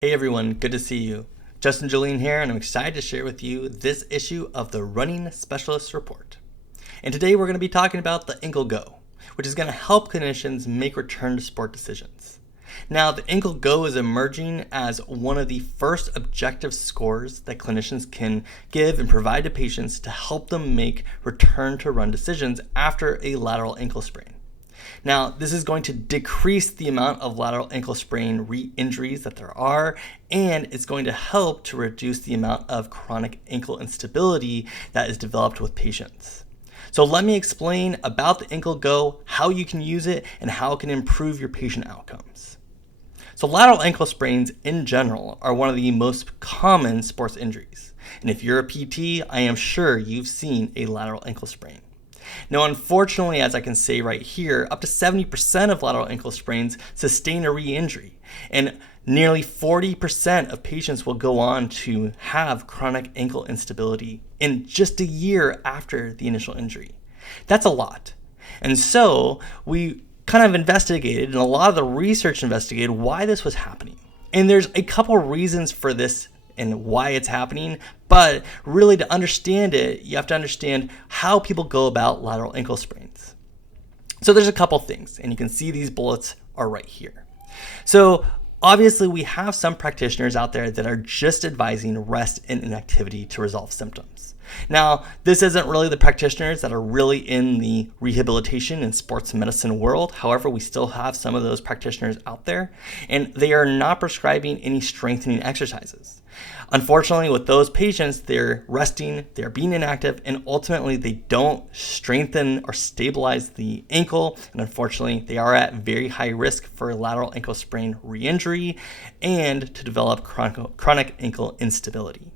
Hey everyone, good to see you. Justin Jellin here, and I'm excited to share with you this issue of the Running Specialist Report. And today we're going to be talking about the Ankle Go, which is going to help clinicians make return to sport decisions. Now, the Ankle Go is emerging as one of the first objective scores that clinicians can give and provide to patients to help them make return to run decisions after a lateral ankle sprain. Now, this is going to decrease the amount of lateral ankle sprain re-injuries that there are, and it's going to help to reduce the amount of chronic ankle instability that is developed with patients. So let me explain about the Ankle Go, how you can use it, and how it can improve your patient outcomes. So lateral ankle sprains in general are one of the most common sports injuries. And if you're a PT, I am sure you've seen a lateral ankle sprain. Now, unfortunately, as I can say right here, up to 70% of lateral ankle sprains sustain a re-injury, and nearly 40% of patients will go on to have chronic ankle instability in just a year after the initial injury. That's a lot. And so we kind of investigated, and a lot of the research investigated why this was happening. And there's a couple reasons for this and why it's happening, but really to understand it, you have to understand how people go about lateral ankle sprains. So there's a couple things, and you can see these bullets are right here. So obviously we have some practitioners out there that are just advising rest and inactivity to resolve symptoms. Now, this isn't really the practitioners that are really in the rehabilitation and sports medicine world. However, we still have some of those practitioners out there, and they are not prescribing any strengthening exercises. Unfortunately, with those patients, they're resting, they're being inactive, and ultimately they don't strengthen or stabilize the ankle. And unfortunately, they are at very high risk for lateral ankle sprain re-injury and to develop chronic ankle instability.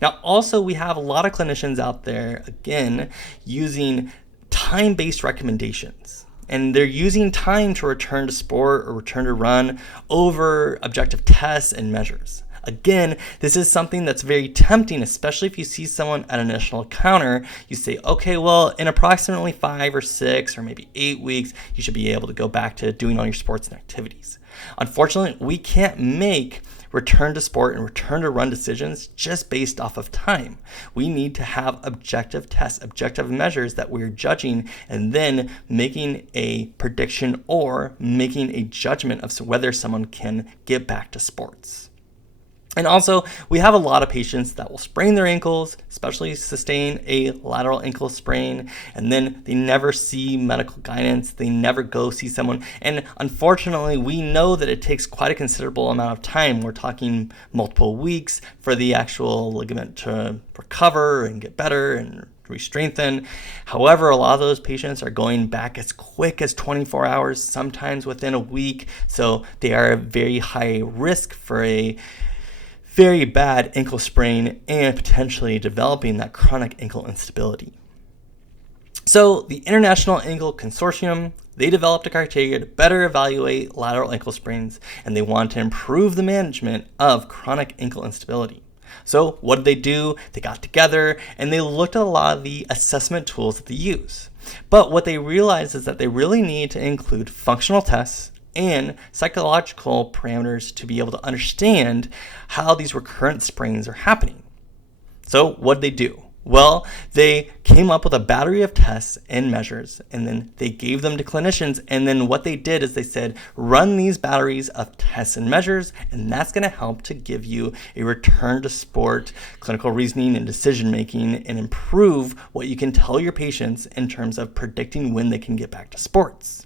Now, also, we have a lot of clinicians out there, again, using time-based recommendations. And they're using time to return to sport or return to run over objective tests and measures. Again, this is something that's very tempting, especially if you see someone at an initial encounter. You say, okay, well, in approximately 5 or 6 or maybe 8 weeks, you should be able to go back to doing all your sports and activities. Unfortunately, we can't make return to sport and return to run decisions just based off of time. We need to have objective tests, objective measures that we're judging, and then making a prediction or making a judgment of whether someone can get back to sports. And also, we have a lot of patients that will sprain their ankles, especially sustain a lateral ankle sprain, and then they never see medical guidance, they never go see someone. And unfortunately, we know that it takes quite a considerable amount of time. We're talking multiple weeks for the actual ligament to recover and get better and re-strengthen. However, a lot of those patients are going back as quick as 24 hours, sometimes within a week. So they are at very high risk for a very bad ankle sprain and potentially developing that chronic ankle instability. So the International Ankle Consortium, they developed a criteria to better evaluate lateral ankle sprains, and they want to improve the management of chronic ankle instability. So what did they do? They got together and they looked at a lot of the assessment tools that they use. But what they realized is that they really need to include functional tests and psychological parameters to be able to understand how these recurrent sprains are happening. So what did they do? Well, they came up with a battery of tests and measures, and then they gave them to clinicians. And then what they did is they said, run these batteries of tests and measures, and that's going to help to give you a return to sport, clinical reasoning, and decision making, and improve what you can tell your patients in terms of predicting when they can get back to sports.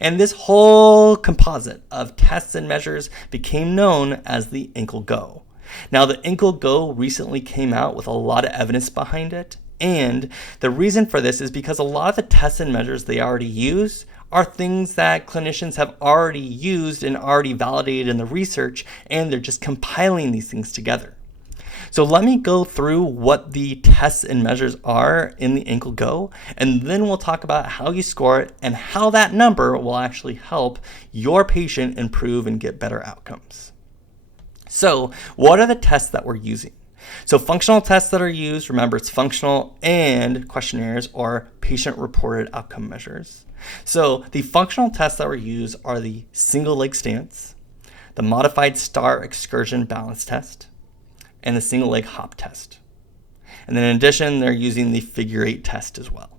And this whole composite of tests and measures became known as the Ankle Go. Now, the Ankle Go recently came out with a lot of evidence behind it, and the reason for this is because a lot of the tests and measures they already use are things that clinicians have already used and already validated in the research, and they're just compiling these things together. So let me go through what the tests and measures are in the Ankle Go, and then we'll talk about how you score it and how that number will actually help your patient improve and get better outcomes. So what are the tests that we're using? So functional tests that are used, remember it's functional and questionnaires or patient-reported outcome measures. So the functional tests that were used are the single leg stance, the modified star excursion balance test, and the single leg hop test. And then in addition, they're using the figure 8 test as well.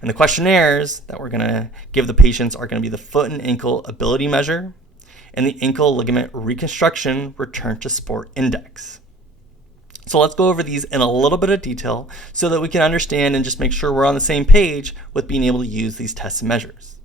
And the questionnaires that we're going to give the patients are going to be the foot and ankle ability measure and the ankle ligament reconstruction return to sport index. So let's go over these in a little bit of detail so that we can understand and just make sure we're on the same page with being able to use these tests and measures.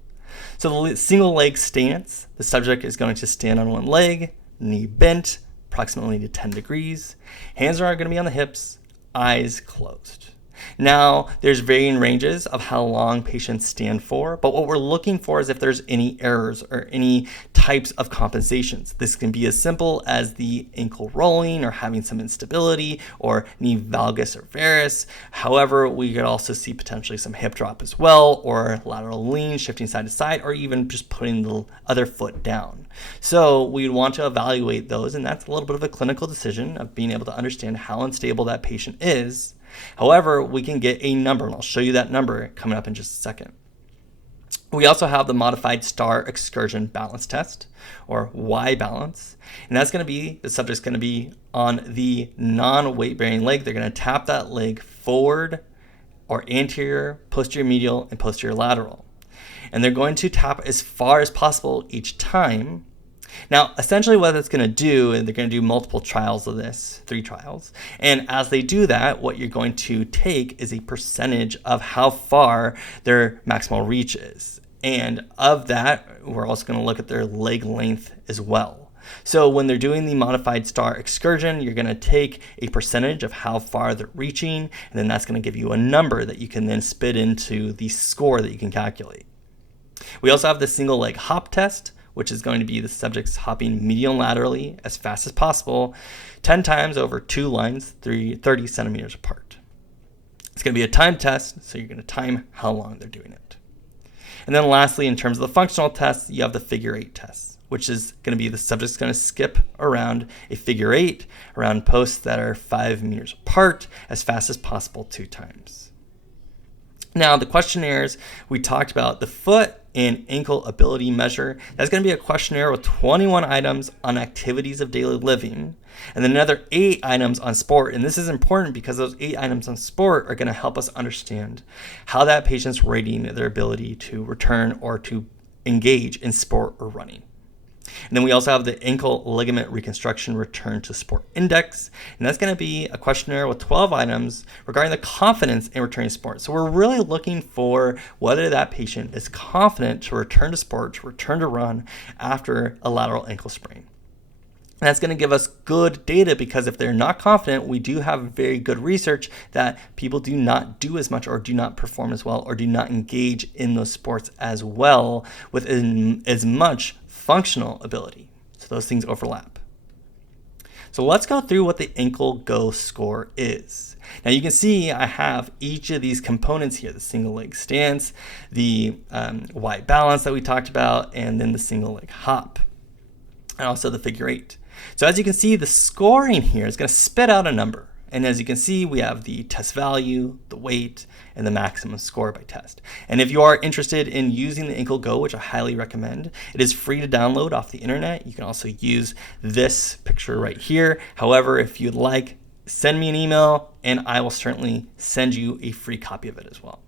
So the single leg stance, the subject is going to stand on one leg, knee bent, approximately to 10 degrees. Hands are going to be on the hips, eyes closed. Now, there's varying ranges of how long patients stand for, but what we're looking for is if there's any errors or any types of compensations. This can be as simple as the ankle rolling or having some instability or knee valgus or varus. However, we could also see potentially some hip drop as well, or lateral lean, shifting side to side, or even just putting the other foot down. So we'd want to evaluate those, and that's a little bit of a clinical decision of being able to understand how unstable that patient is. However, we can get a number, and I'll show you that number coming up in just a second. We also have the modified star excursion balance test, or Y balance, and that's going to be, the subject's going to be on the non-weight bearing leg. They're going to tap that leg forward or anterior, posterior medial, and posterior lateral. And they're going to tap as far as possible each time. Now, essentially what it's going to do, and they're going to do multiple trials of this, 3 trials. And as they do that, what you're going to take is a percentage of how far their maximal reach is. And of that, we're also going to look at their leg length as well. So when they're doing the modified star excursion, you're going to take a percentage of how far they're reaching, and then that's going to give you a number that you can then spit into the score that you can calculate. We also have the single leg hop test, which is going to be the subjects hopping medial laterally as fast as possible, 10 times over 2 lines, 30 centimeters apart. It's going to be a time test, so you're going to time how long they're doing it. And then lastly, in terms of the functional tests, you have the figure 8 test, which is going to be the subject's going to skip around a figure 8 around posts that are 5 meters apart as fast as possible 2 times. Now, the questionnaires, we talked about the foot and ankle ability measure. That's going to be a questionnaire with 21 items on activities of daily living, and then another 8 items on sport. And this is important because those 8 items on sport are going to help us understand how that patient's rating their ability to return or to engage in sport or running. And then we also have the ankle ligament reconstruction return to sport index. And that's going to be a questionnaire with 12 items regarding the confidence in returning to sport. So we're really looking for whether that patient is confident to return to sport, to return to run after a lateral ankle sprain. And that's going to give us good data because if they're not confident, we do have very good research that people do not do as much or do not perform as well or do not engage in those sports as well with as much functional ability. So those things overlap. So let's go through what the ankle go score is. Now you can see I have each of these components here, the single leg stance, the Y balance that we talked about, and then the single leg hop, and also the figure 8. So as you can see, the scoring here is going to spit out a number. And as you can see, we have the test value, the weight, and the maximum score by test. And if you are interested in using the Ankle Go, which I highly recommend, it is free to download off the internet. You can also use this picture right here. However, if you'd like, send me an email and I will certainly send you a free copy of it as well.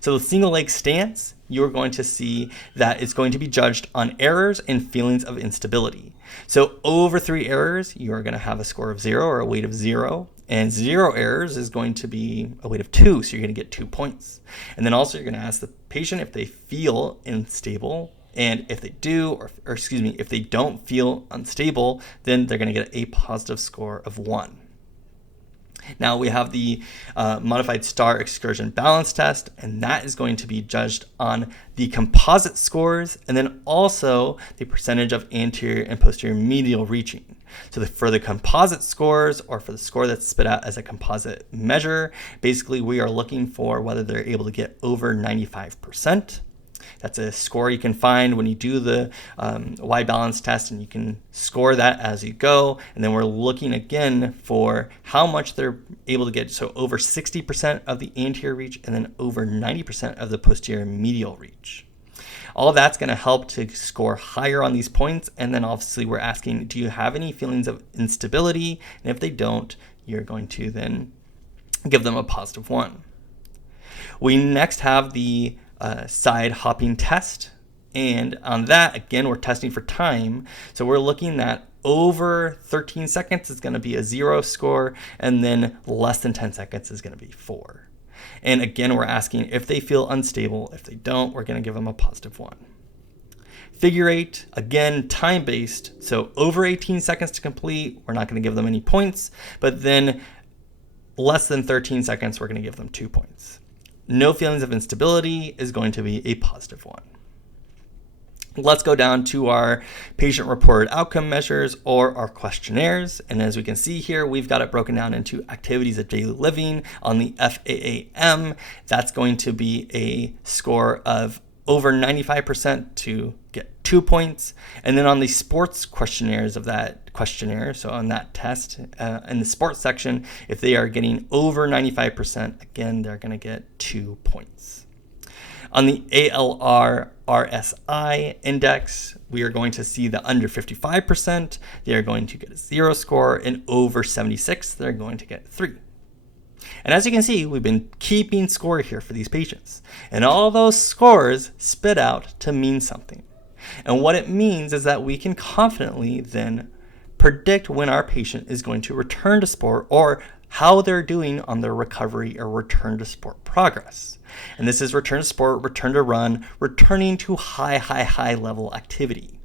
So the single leg stance, you're going to see that it's going to be judged on errors and feelings of instability. So over 3 errors, you are going to have a score of 0 or a weight of 0. And 0 errors is going to be a weight of 2, so you're going to get 2 points. And then also you're going to ask the patient if they feel unstable, and if they do, or if they don't feel unstable, then they're going to get a positive score of 1. Now we have the modified star excursion balance test, and that is going to be judged on the composite scores and then also the percentage of anterior and posterior medial reaching. So for the composite scores, or for the score that's spit out as a composite measure, basically we are looking for whether they're able to get over 95%. That's a score you can find when you do the Y balance test, and you can score that as you go. And then we're looking again for how much they're able to get. So over 60% of the anterior reach and then over 90% of the posterior medial reach. All that's going to help to score higher on these points. And then obviously we're asking, do you have any feelings of instability? And if they don't, you're going to then give them a +1. We next have the side hopping test. And on that, again, we're testing for time. So we're looking at over 13 seconds is going to be a 0 score, and then less than 10 seconds is going to be 4. And again, we're asking if they feel unstable. If they don't, we're going to give them a +1. Figure 8, again, time-based. So over 18 seconds to complete, we're not going to give them any points, but then less than 13 seconds, we're going to give them 2 points. No feelings of instability is going to be a +1. Let's go down to our patient-reported outcome measures or our questionnaires. And as we can see here, we've got it broken down into activities of daily living on the FAAM. That's going to be a score of over 95% to get 2 points. And then on the sports questionnaires of that questionnaire, so on that test in the sports section, if they are getting over 95%, again, they're going to get 2 points. On the ALR RSI index, we are going to see the under 55%. They are going to get a 0 score, and over 76, they're going to get 3. And as you can see, we've been keeping score here for these patients. And all those scores spit out to mean something. And what it means is that we can confidently then predict when our patient is going to return to sport or how they're doing on their recovery or return to sport progress. And this is return to sport, return to run, returning to high level activity.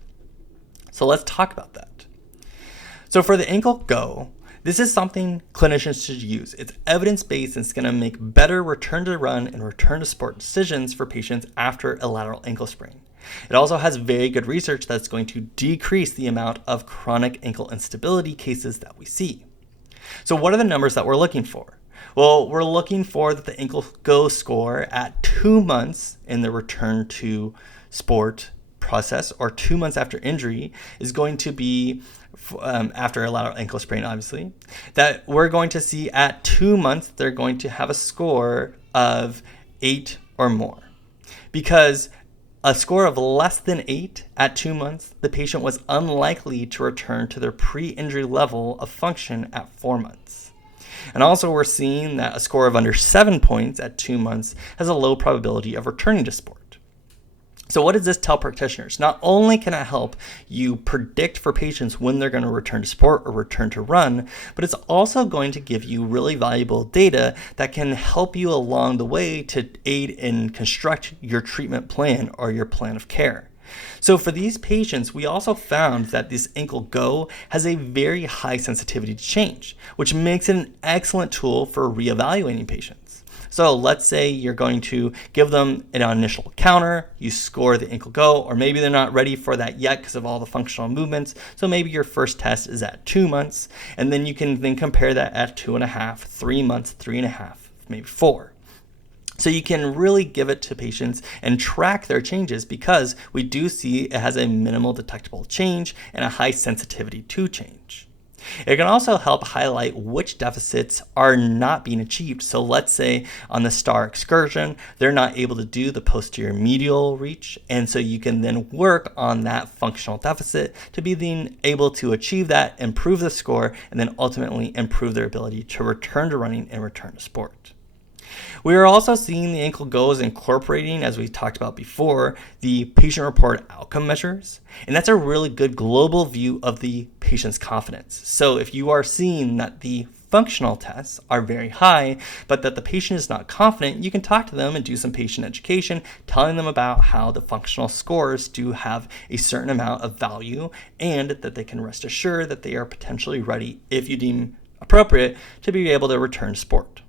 So let's talk about that. So for the ankle go, this is something clinicians should use. It's evidence-based and it's going to make better return to run and return to sport decisions for patients after a lateral ankle sprain. It also has very good research that's going to decrease the amount of chronic ankle instability cases that we see. So what are the numbers that we're looking for? Well, we're looking for that the ankle go score at 2 months in the return to sport process, or 2 months after injury, is going to be after a lateral ankle sprain, obviously, that we're going to see at 2 months, they're going to have a score of 8 or more. Because a score of less than 8 at 2 months, the patient was unlikely to return to their pre-injury level of function at 4 months. And also we're seeing that a score of under 7 points at 2 months has a low probability of returning to sport. So what does this tell practitioners? Not only can it help you predict for patients when they're going to return to sport or return to run, but it's also going to give you really valuable data that can help you along the way to aid in construct your treatment plan or your plan of care. So for these patients, we also found that this ankle go has a very high sensitivity to change, which makes it an excellent tool for reevaluating patients. So let's say you're going to give them an initial counter, you score the ankle go, or maybe they're not ready for that yet because of all the functional movements. So maybe your first test is at 2 months, and then you can then compare that at 2.5, 3 months, 3.5, maybe 4. So you can really give it to patients and track their changes because we do see it has a minimal detectable change and a high sensitivity to change. It can also help highlight which deficits are not being achieved. So let's say on the STAR excursion, they're not able to do the posterior medial reach. And so you can then work on that functional deficit to be then able to achieve that, improve the score, and then ultimately improve their ability to return to running and return to sport. We are also seeing the ankle go is incorporating, as we talked about before, the patient-reported outcome measures. And that's a really good global view of the patient's confidence. So if you are seeing that the functional tests are very high, but that the patient is not confident, you can talk to them and do some patient education, telling them about how the functional scores do have a certain amount of value and that they can rest assured that they are potentially ready, if you deem appropriate, to be able to return to sport.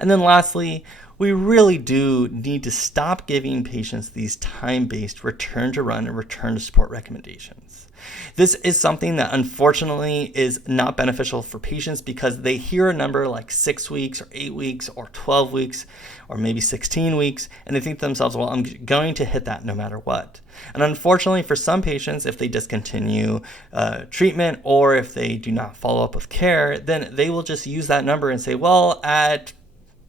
And then lastly, we really do need to stop giving patients these time-based return to run and return to sport recommendations. This is something that unfortunately is not beneficial for patients because they hear a number like 6 weeks or 8 weeks or 12 weeks or maybe 16 weeks and they think to themselves, well, I'm going to hit that no matter what. And unfortunately for some patients, if they discontinue treatment or if they do not follow up with care, then they will just use that number and say, well, at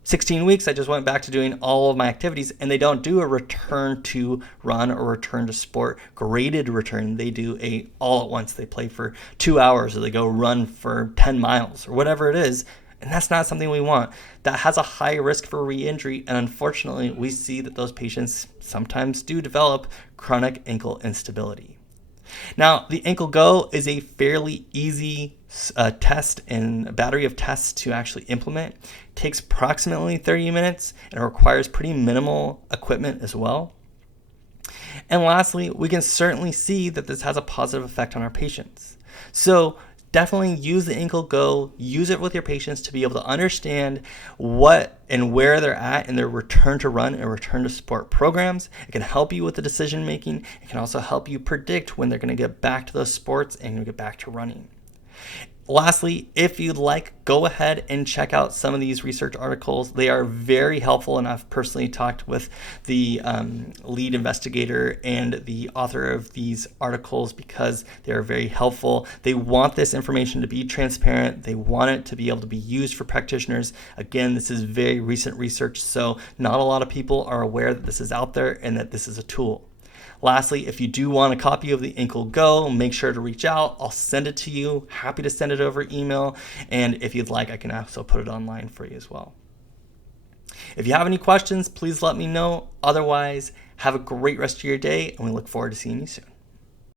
16 weeks, I just went back to doing all of my activities, and they don't do a return to run or return to sport graded return. They do a all at once. They play for 2 hours, or they go run for 10 miles or whatever it is. And that's not something we want. That has a high risk for re-injury. And unfortunately, we see that those patients sometimes do develop chronic ankle instability. Now, the Ankle Go is a fairly easy test and a battery of tests to actually implement. It takes approximately 30 minutes and it requires pretty minimal equipment as well. And lastly, we can certainly see that this has a positive effect on our patients. So definitely use the Ankle Go, use it with your patients to be able to understand what and where they're at in their return to run and return to sport programs. It can help you with the decision making. It can also help you predict when they're going to get back to those sports and get back to running. Lastly, if you'd like, go ahead and check out some of these research articles. They are very helpful, and I've personally talked with the lead investigator and the author of these articles because they're very helpful. They want this information to be transparent. They want it to be able to be used for practitioners. Again, this is very recent research, so not a lot of people are aware that this is out there and that this is a tool. Lastly, if you do want a copy of the Ankle Go, make sure to reach out. I'll send it to you. Happy to send it over email. And if you'd like, I can also put it online for you as well. If you have any questions, please let me know. Otherwise, have a great rest of your day, and we look forward to seeing you soon.